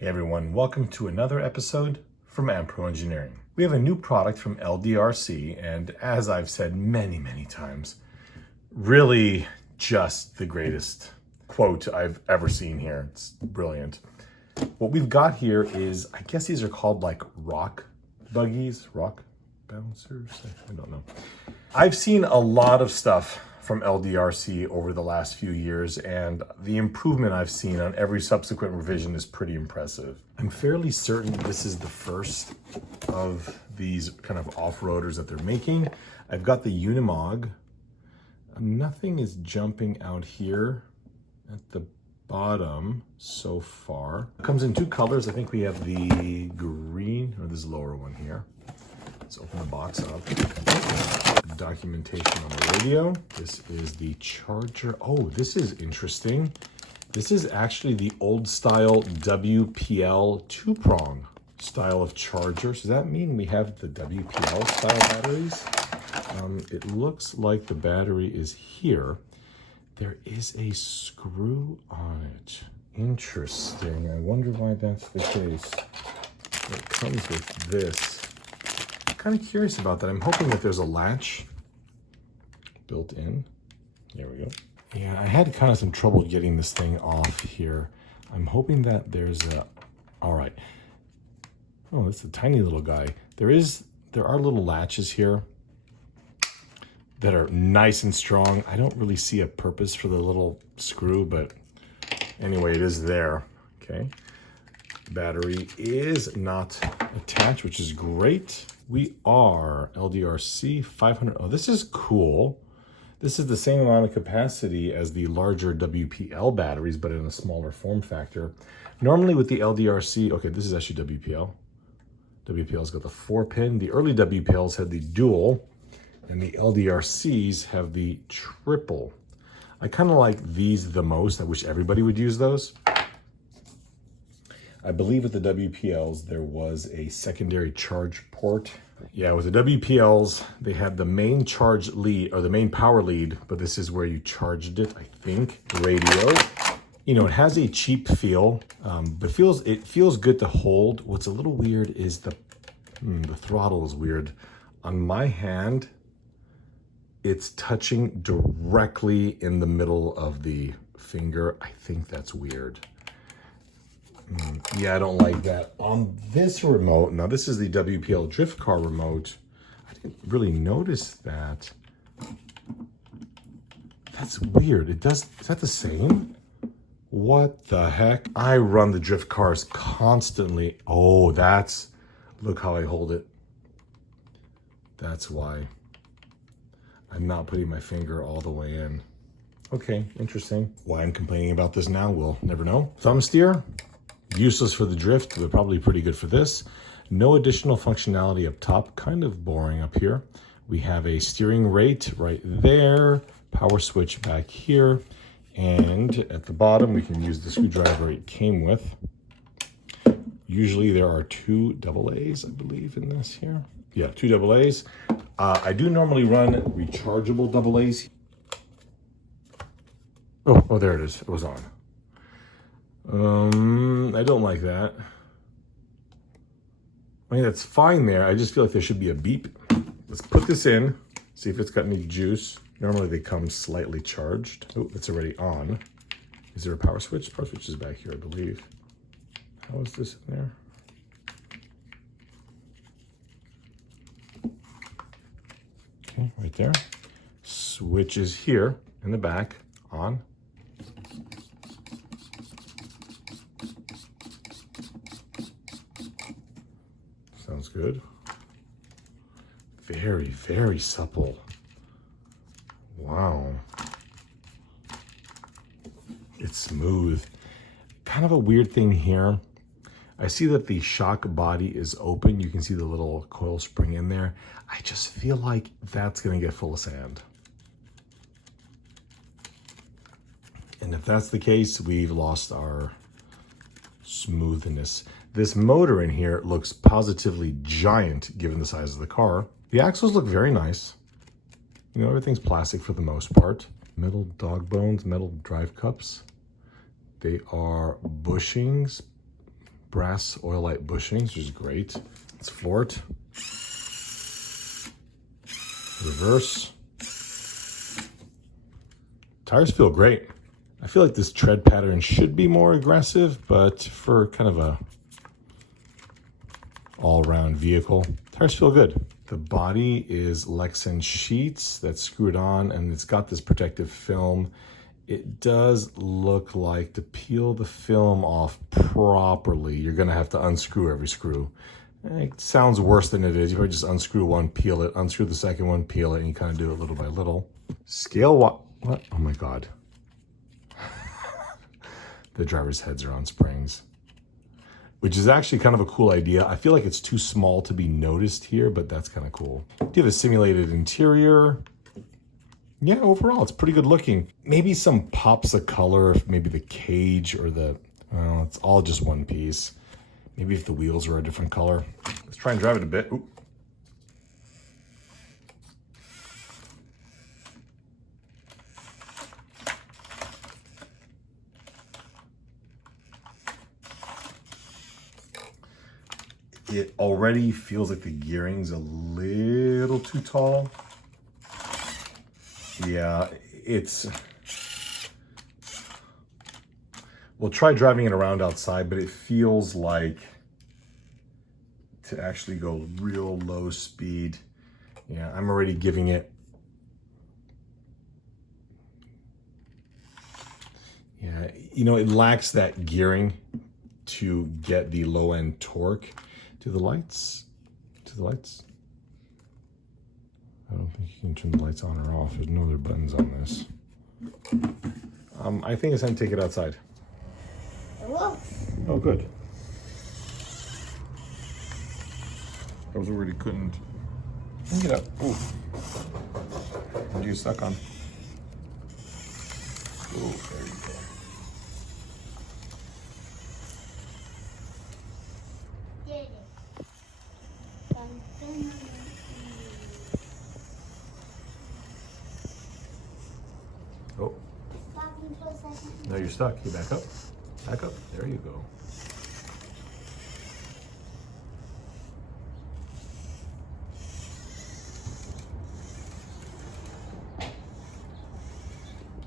Hey everyone, welcome to another episode from Ampro Engineering. We have a new product from LDRC, and as I've said many times, really just the greatest quote I've ever seen here. It's brilliant. What we've got here is, I guess these are called like rock buggies, rock bouncers, I don't know. I've seen a lot of stuff from LDRC over the last few years, and the improvement I've seen on every subsequent revision is pretty impressive. I'm fairly certain this is the first of these kind of off-roaders that they're making. I've got the Unimog. Nothing is jumping out here at the bottom so far. It comes in two colors. I think we have the green, or this lower one here. Let's open the box up. Documentation on the radio. This is the charger. Oh, this is interesting. This is actually the old style WPL two-prong style of charger. So does that mean we have the WPL style batteries? It looks like the battery is here. There is a screw on it. Interesting. I wonder why that's the case. It comes with this. I'm kind of curious about that. I'm hoping that there's a latch built in. There we go. Yeah, I had kind of some trouble getting this thing off here. I'm hoping that there's a, all right. Oh, it's a tiny little guy. There are little latches here that are nice and strong. I don't really see a purpose for the little screw, but anyway, it is there. Okay. Battery is not attached, which is great. We are LDRC 500. Oh, this is cool. This is the same amount of capacity as the larger WPL batteries, but in a smaller form factor. Normally with the LDRC, okay, this is actually WPL. WPL's got the 4-pin. The early WPLs had the dual, and the LDRCs have the triple. I kind of like these the most. I wish everybody would use those. I believe with the WPLs, there was a secondary charge port. Yeah, with the WPLs, they had the main charge lead, or the main power lead, but this is where you charged it, I think. Radio. You know, it has a cheap feel, but it feels good to hold. What's a little weird is the throttle is weird. On my hand, it's touching directly in the middle of the finger. I think that's weird. Yeah, I don't like that. On this remote, now this is the WPL drift car remote. I didn't really notice that. That's weird. Is that the same? What the heck? I run the drift cars constantly. Oh, look how I hold it. That's why. I'm not putting my finger all the way in. Okay, interesting. Why I'm complaining about this now, we'll never know. Thumb steer. Useless for the drift, but probably pretty good for this. No additional functionality up top, kind of boring up here. We have a steering rate right there, power switch back here, and at the bottom we can use the screwdriver it came with. Usually there are two AA's, I believe, in this here. Yeah, two AA's. I do normally run rechargeable AA's. Oh, there it is. It was on. I don't like that. I mean, that's fine there. I just feel like there should be a beep. Let's put this in, see if it's got any juice. Normally they come slightly charged. Oh, it's already on. Is there a power switch? Power switch is back here, I believe. How is this in there? Okay, right there. Switch is here in the back, on. Sounds good. Very supple. Wow. It's smooth. Kind of a weird thing here. I see that the shock body is open. You can see the little coil spring in there. I just feel like that's gonna get full of sand. And if that's the case, we've lost our smoothness. This motor in here looks positively giant given the size of the car. The axles look very nice. You know, everything's plastic for the most part. Metal dog bones, metal drive cups. They are bushings, brass oil light bushings, which is great. Let's floor it. Reverse. Tires feel great. I feel like this tread pattern should be more aggressive, but for kind of a all-round vehicle, tires feel good. The body is Lexan sheets that's screwed on, and it's got this protective film. It does look like to peel the film off properly, you're gonna have to unscrew every screw. It sounds worse than it is. You probably just unscrew one, peel it, unscrew the second one, peel it, and you kind of do it little by little. Scale what? Oh my God. The driver's heads are on springs, which is actually kind of a cool idea. I feel like it's too small to be noticed here, but that's kind of cool. Do you have a simulated interior? Yeah, overall, it's pretty good looking. Maybe some pops of color, if maybe the cage or the, well, it's all just one piece. Maybe if the wheels were a different color. Let's try and drive it a bit. Oop. It already feels like the gearing's a little too tall. Yeah, we'll try driving it around outside, but it feels like to actually go real low speed. Yeah, I'm already giving it. Yeah, you know, it lacks that gearing to get the low end torque. To the lights, to the lights. I don't think you can turn the lights on or off. There's no other buttons on this. I think it's time to take it outside. Oh, good. I was worried it couldn't. Get up. Ooh. What are you stuck on? Ooh, there you go. Oh. No, you're stuck. You back up. Back up. There you go.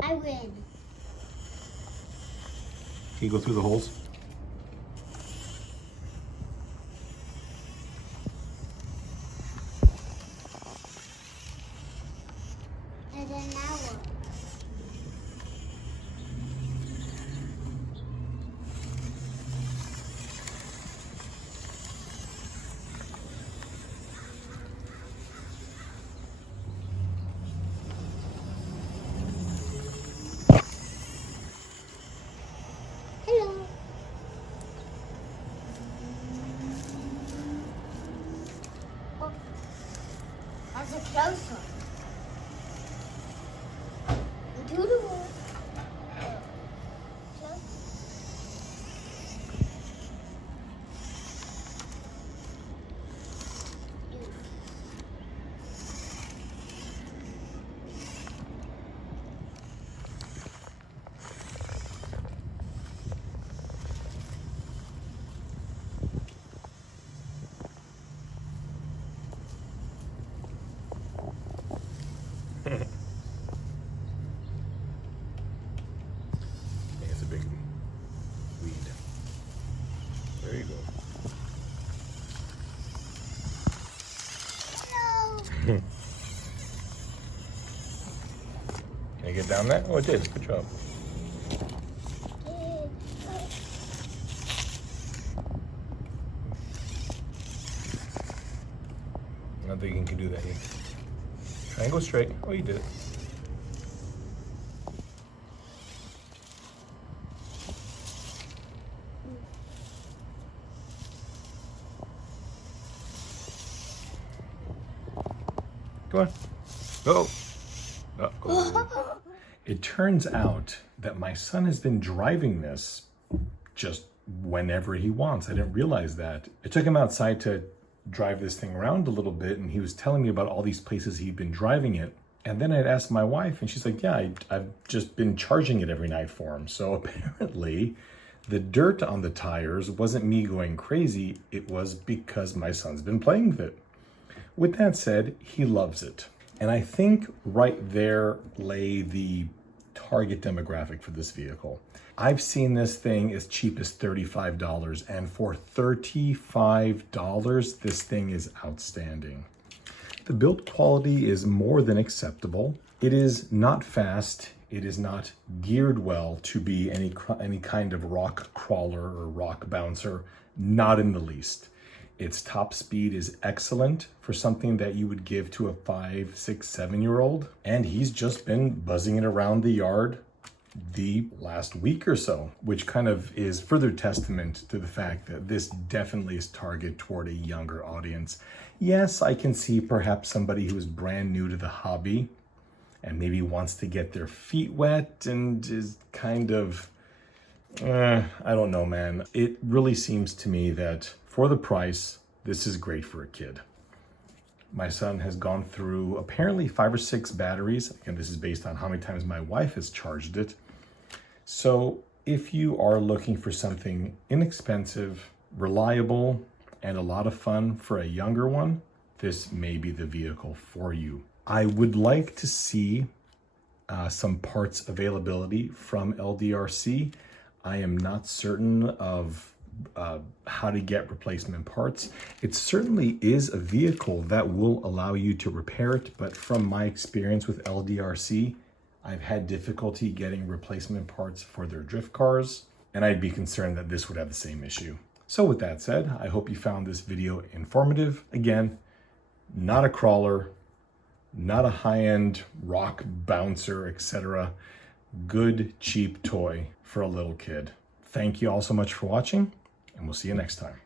I win. Can you go through the holes? And then now what? Hello. Oh, that's a close one. Beautiful. It's a big weed. There you go. No. Can I get down that? Oh, it did. Good job. I don't think you can do that here. Try and go straight. Oh, you did it. Come on. Oh. Uh-oh. It turns out that my son has been driving this just whenever he wants. I didn't realize that. I took him outside to drive this thing around a little bit, and he was telling me about all these places he'd been driving it. And then I'd asked my wife, and she's like, yeah, I've just been charging it every night for him. So apparently The dirt on the tires wasn't me going crazy, it was because my son's been playing with it. With that said, he loves it. And I think right there lay the target demographic for this vehicle. I've seen this thing as cheap as $35, and for $35, this thing is outstanding. The build quality is more than acceptable. It is not fast. It is not geared well to be any kind of rock crawler or rock bouncer, not in the least. Its top speed is excellent for something that you would give to a 5, 6, 7-year-old. And he's just been buzzing it around the yard the last week or so, which kind of is further testament to the fact that this definitely is targeted toward a younger audience. Yes, I can see perhaps somebody who is brand new to the hobby and maybe wants to get their feet wet and is kind of, I don't know, man. It really seems to me that for the price, this is great for a kid. My son has gone through apparently 5 or 6 batteries. Again, this is based on how many times my wife has charged it. So if you are looking for something inexpensive, reliable, and a lot of fun for a younger one, this may be the vehicle for you. I would like to see some parts availability from LDRC. I am not certain of how to get replacement parts. It certainly is a vehicle that will allow you to repair it, but from my experience with LDRC, I've had difficulty getting replacement parts for their drift cars, and I'd be concerned that this would have the same issue. So with that said, I hope you found this video informative. Again, not a crawler, not a high-end rock bouncer, etc. Good, cheap toy for a little kid. Thank you all so much for watching, and we'll see you next time.